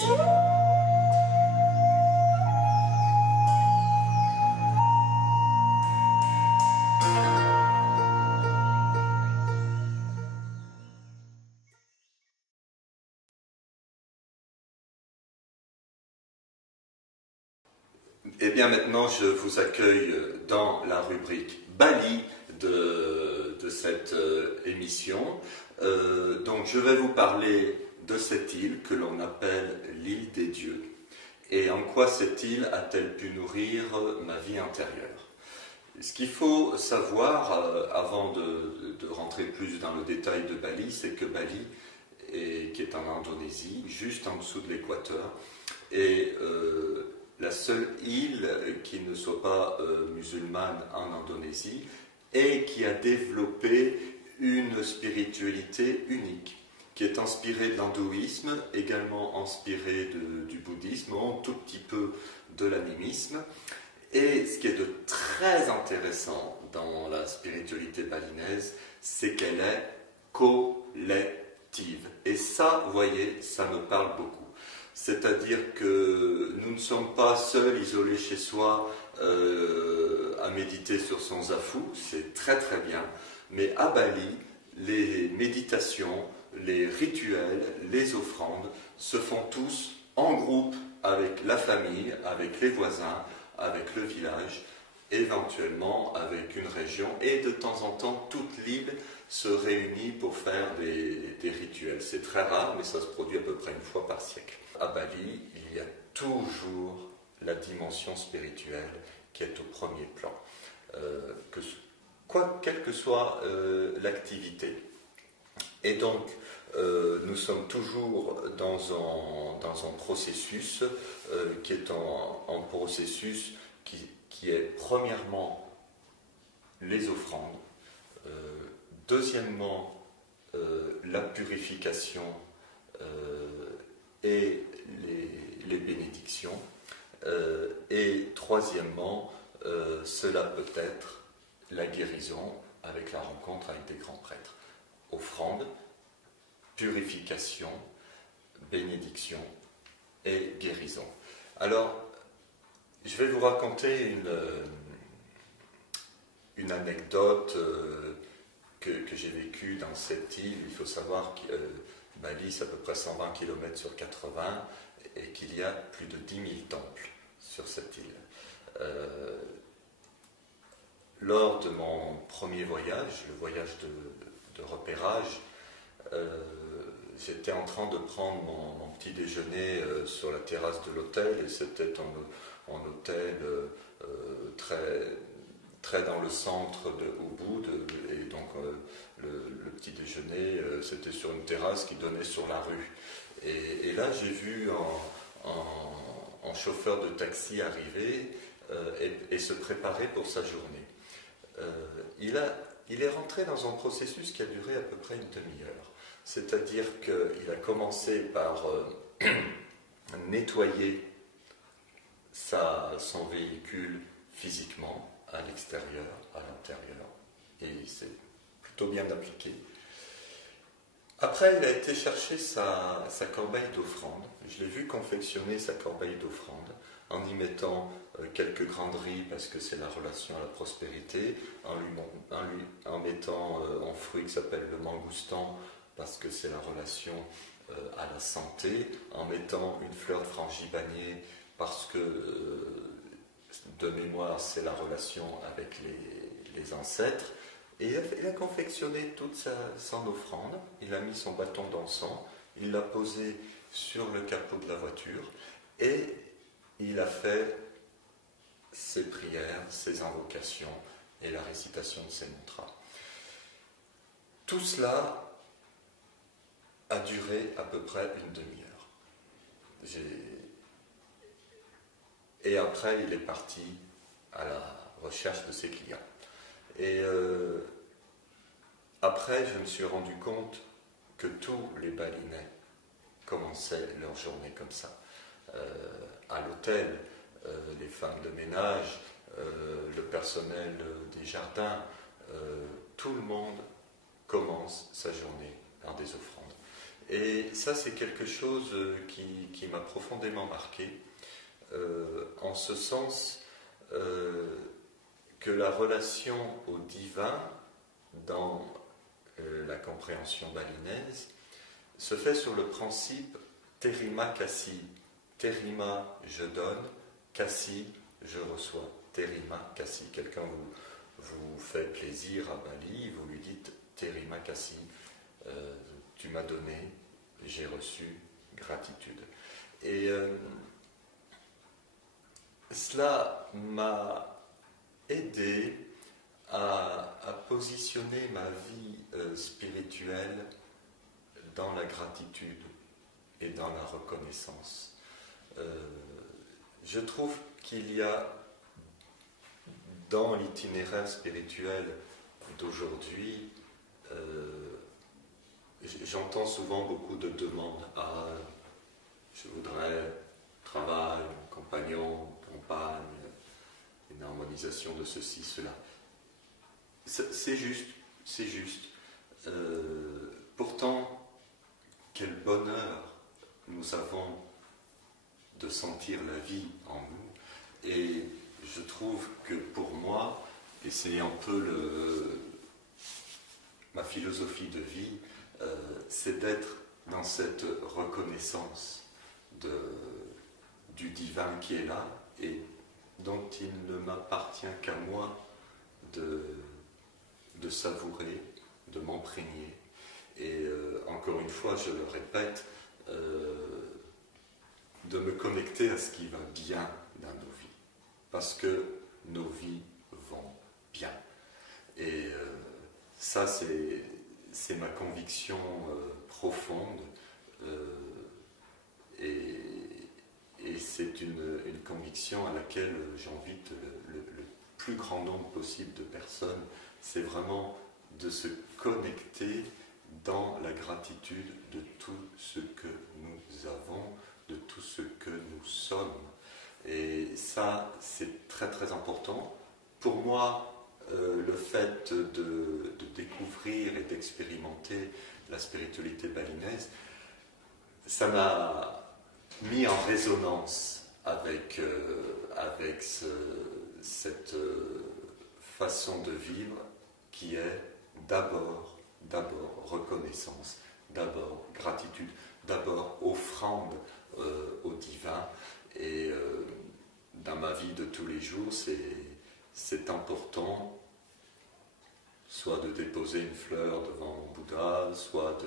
Eh bien maintenant je vous accueille dans la rubrique Bali de cette émission. Donc je vais vous parler de cette île que l'on appelle l'île des dieux. Et en quoi cette île a-t-elle pu nourrir ma vie intérieure? Ce qu'il faut savoir avant de rentrer plus dans le détail de Bali, c'est que Bali, qui est en Indonésie, juste en dessous de l'équateur, est la seule île qui ne soit pas musulmane en Indonésie et qui a développé une spiritualité unique, qui est inspirée de l'hindouisme, également inspirée du bouddhisme, un tout petit peu de l'animisme. Et ce qui est de très intéressant dans la spiritualité balinaise, c'est qu'elle est collective. Et ça, vous voyez, ça me parle beaucoup. C'est-à-dire que nous ne sommes pas seuls, isolés chez soi, à méditer sur son zafu, c'est très très bien, mais à Bali, les méditations, les rituels, les offrandes se font tous en groupe avec la famille, avec les voisins, avec le village, éventuellement avec une région, et de temps en temps, toute l'île se réunit pour faire des rituels. C'est très rare, mais ça se produit à peu près une fois par siècle. À Bali, il y a toujours la dimension spirituelle qui est au premier plan, quelle que soit l'activité. Et donc, nous sommes toujours dans un processus qui est un processus qui est premièrement les offrandes, deuxièmement la purification et les bénédictions, et troisièmement cela peut être la guérison avec la rencontre avec des grands prêtres. Offrande, purification, bénédiction et guérison. Alors, je vais vous raconter une anecdote que j'ai vécue dans cette île. Il faut savoir que Bali, c'est à peu près 120 km sur 80 et qu'il y a plus de 10 000 temples sur cette île. Lors de mon premier voyage, le voyage de repérage, j'étais en train de prendre mon petit déjeuner sur la terrasse de l'hôtel, et c'était un hôtel très dans le centre de Ubud, et donc le petit déjeuner c'était sur une terrasse qui donnait sur la rue. Et là j'ai vu un chauffeur de taxi arriver et se préparer pour sa journée. Il est rentré dans un processus qui a duré à peu près une demi-heure. C'est-à-dire qu'il a commencé par nettoyer son véhicule physiquement, à l'extérieur, à l'intérieur, et il s'est plutôt bien appliqué. Après, il a été chercher sa corbeille d'offrande. Je l'ai vu confectionner sa corbeille d'offrande en y mettant quelques grainderies parce que c'est la relation à la prospérité, en mettant un fruit qui s'appelle le mangoustan parce que c'est la relation à la santé, en mettant une fleur de frangipanier parce que de mémoire c'est la relation avec les ancêtres. Et il a confectionné toute son offrande, il a mis son bâton d'encens, il l'a posé sur le capot de la voiture et il a fait ses prières, ses invocations et la récitation de ses mantras. Tout cela a duré à peu près une demi-heure. Et après, il est parti à la recherche de ses clients. Et après, je me suis rendu compte que tous les Balinais commençaient leur journée comme ça. À l'hôtel, les femmes de ménage, le personnel des jardins, tout le monde commence sa journée par des offrandes. Et ça, c'est quelque chose qui m'a profondément marqué, en ce sens que la relation au divin, dans la compréhension balinaise, se fait sur le principe terima kassi. Terima, je donne, kassi, je reçois. Terima kassi. Quelqu'un vous fait plaisir à Bali, vous lui dites terima kassi, tu m'as donné, j'ai reçu, gratitude. Et cela m'a aidé à positionner ma vie spirituelle dans la gratitude et dans la reconnaissance. Je trouve qu'il y a dans l'itinéraire spirituel d'aujourd'hui, j'entends souvent beaucoup de demandes. Ah, je voudrais travail, compagnon, compagne, une harmonisation de ceci, cela. C'est juste, c'est juste. Pourtant, quel bonheur nous avons de sentir la vie en nous. Et je trouve que pour moi, et c'est un peu ma philosophie de vie, c'est d'être dans cette reconnaissance du divin qui est là et dont il ne m'appartient qu'à moi de savourer, de m'imprégner. Et encore une fois, je le répète, de me connecter à ce qui va bien dans nos vies. Parce que nos vies vont bien. Et ça, c'est ma conviction profonde. Et c'est une conviction à laquelle j'invite le plus grand nombre possible de personnes. C'est vraiment de se connecter dans la gratitude de tout ce que nous avons, de tout ce que nous sommes. Et ça, c'est très très important. Pour moi, le fait de découvrir et d'expérimenter la spiritualité balinaise, ça m'a mis en résonance avec cette façon de vivre qui est d'abord reconnaissance, d'abord gratitude, d'abord offrande au divin. Et dans ma vie de tous les jours, c'est important soit de déposer une fleur devant mon Bouddha, soit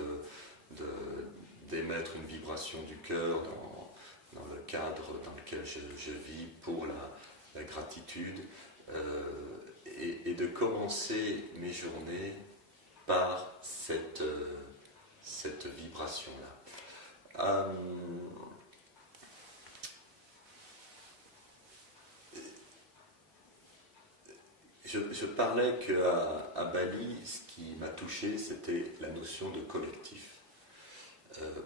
d'émettre une vibration du cœur dans le cadre dans lequel je vis pour la gratitude, et de commencer mes journées par cette vibration-là. Je parlais qu'à Bali, ce qui m'a touché, c'était la notion de collectif.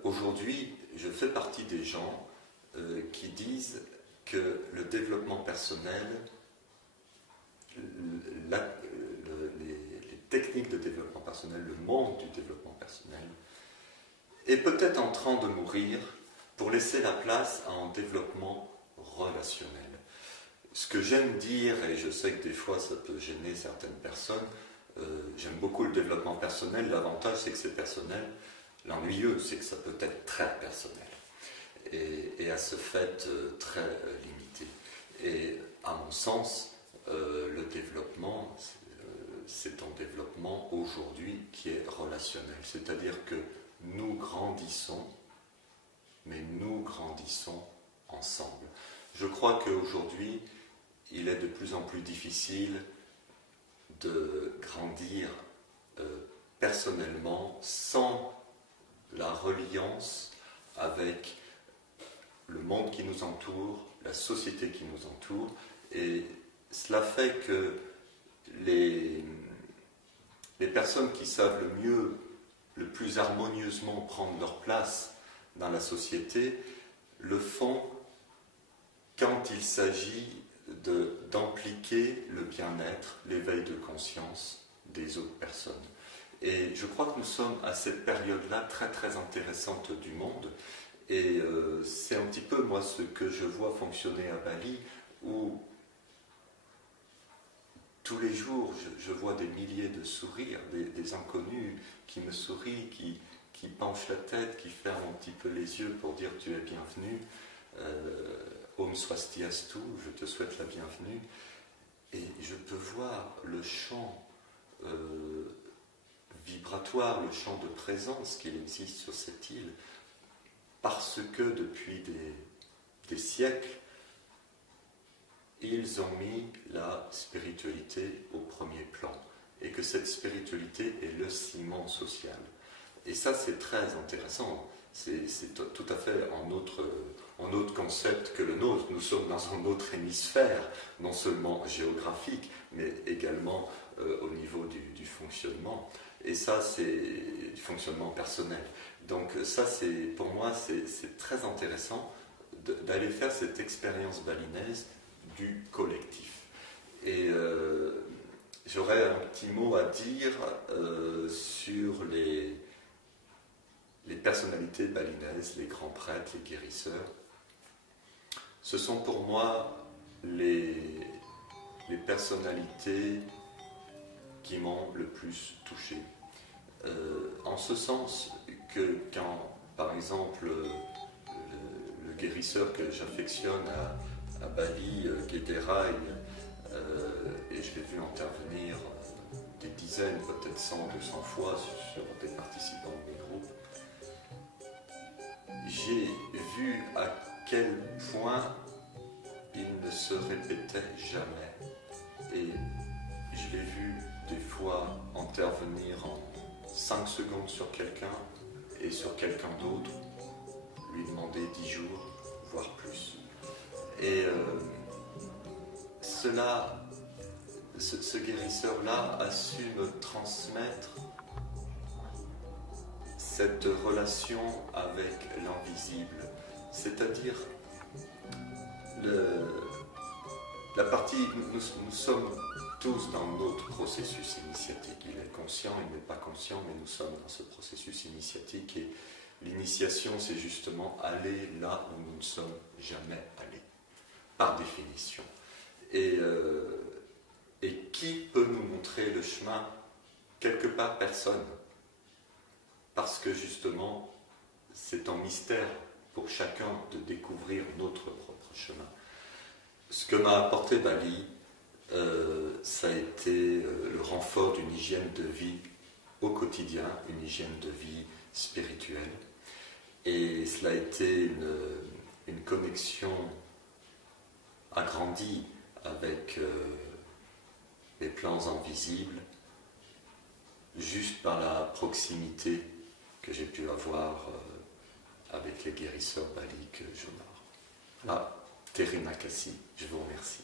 Aujourd'hui, je fais partie des gens qui disent que le développement personnel, les techniques de développement personnel, le monde du développement personnel, est peut-être en train de mourir pour laisser la place à un développement relationnel. Ce que j'aime dire, et je sais que des fois ça peut gêner certaines personnes, j'aime beaucoup le développement personnel. L'avantage, c'est que c'est personnel. L'ennuyeux, c'est que ça peut être très personnel et à ce fait très limité. Et à mon sens, le développement, c'est un développement aujourd'hui qui est relationnel. C'est-à-dire que nous grandissons, mais nous grandissons ensemble. Je crois qu'aujourd'hui, il est de plus en plus difficile de grandir personnellement sans la reliance avec le monde qui nous entoure, la société qui nous entoure, et cela fait que les personnes qui savent le mieux, le plus harmonieusement prendre leur place dans la société, le font quand il s'agit d'impliquer le bien-être, l'éveil de conscience des autres personnes. Et je crois que nous sommes à cette période-là très très intéressante du monde. Et c'est un petit peu moi ce que je vois fonctionner à Bali, où tous les jours je vois des milliers de sourires, des inconnus qui me sourient, qui penchent la tête, qui ferment un petit peu les yeux pour dire tu es bienvenu. Om Swastiastu, je te souhaite la bienvenue. Et je peux voir le champ vibratoire, le champ de présence qu'il existe sur cette île, parce que depuis des siècles, ils ont mis la spiritualité au premier plan, et que cette spiritualité est le ciment social. Et ça, c'est très intéressant. C'est tout à fait un autre concept que le nôtre. Nous sommes dans un autre hémisphère, non seulement géographique, mais également au niveau du fonctionnement. Et ça, c'est du fonctionnement personnel. Donc ça, pour moi, c'est très intéressant d'aller faire cette expérience balinaise du collectif. Et j'aurais un petit mot à dire sur les personnalités balinaises, les grands prêtres, les guérisseurs. Ce sont pour moi les personnalités qui m'ont le plus touché. En ce sens que quand, par exemple, le guérisseur que j'affectionne à Bali, Gederai, et je l'ai vu intervenir des dizaines, peut-être 100, 200 fois sur des participants de mes groupes, j'ai vu à quel point il ne se répétait jamais. Et je l'ai vu des fois intervenir en 5 secondes sur quelqu'un et sur quelqu'un d'autre, lui demander 10 jours, voire plus. Et ce guérisseur-là a su me transmettre cette relation avec l'invisible, c'est-à-dire la partie, nous sommes tous dans notre processus initiatique. Il est conscient, il n'est pas conscient, mais nous sommes dans ce processus initiatique et l'initiation, c'est justement aller là où nous ne sommes jamais allés, par définition. Et qui peut nous montrer le chemin? Quelque part, personne. Parce que justement, c'est un mystère pour chacun de découvrir notre propre chemin. Ce que m'a apporté Bali, ça a été le renfort d'une hygiène de vie au quotidien, une hygiène de vie spirituelle. Et cela a été une connexion agrandie avec les plans invisibles, juste par la proximité que j'ai pu avoir avec les guérisseurs Bali que j'honore. Terima kasih, je vous remercie.